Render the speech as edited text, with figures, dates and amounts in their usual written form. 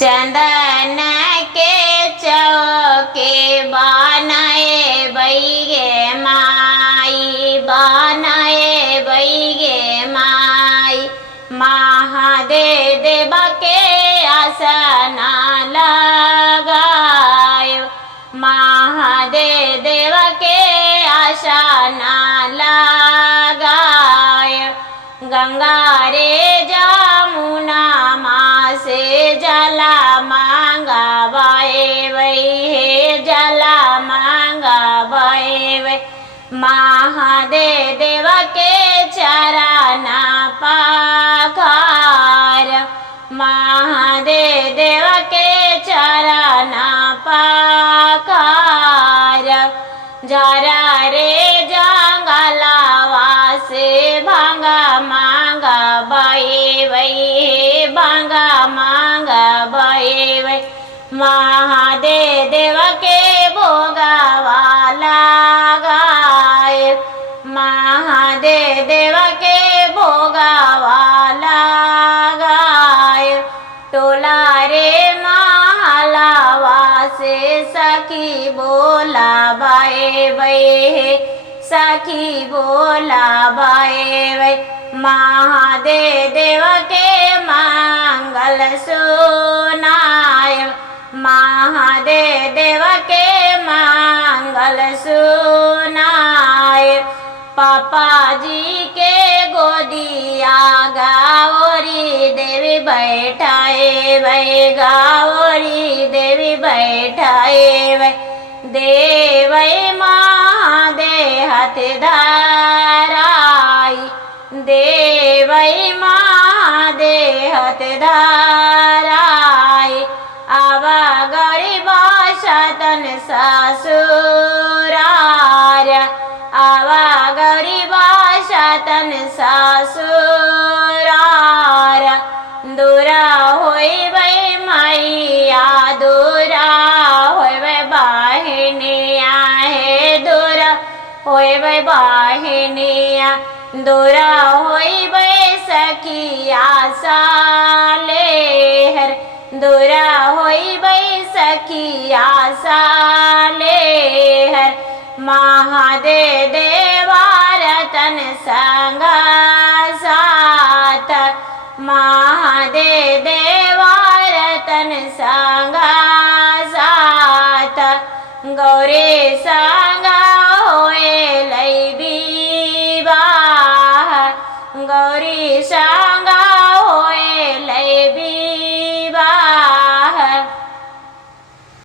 चंदन के चौके बनाए बैगे माई, बनाए बैगे माई। महादेव के आसना लगायो, महादेव के आसना लगायो। गंगा रे जमुना माँ से जला मांगा बाए वही हे जला मांगा बाए वही। महादेव के चरण पखार, महादेव के चरण पखार। जरा रे जंगलवा से भांगा मांगा बाए वही हे भांगा मांगा बाए वही। महादेव के भोगवा लगाए, महादेव के भोगवा लगाए। टोला रे महलवा से सखी बोला बाए वही हे सखी बोला बाए वही। महादेव के मंगल सुनाय, महादेव के मंगल सुनाय। पापा जी के गोदिया गौरी देवी बैठाए वही, गौरी देवी बैठाए वही। देवै महादेव हाथ धराई, देवै महादेव हाथ धराई। आवा गौरी बासतन ससुरार, आवा गौरी बासतन ससुरार। दूरा होई वै मैया, दूरा होई वै बाहिनिया हे दूरा होई वै बाहिनिया। दूरा होई वै सखिया साल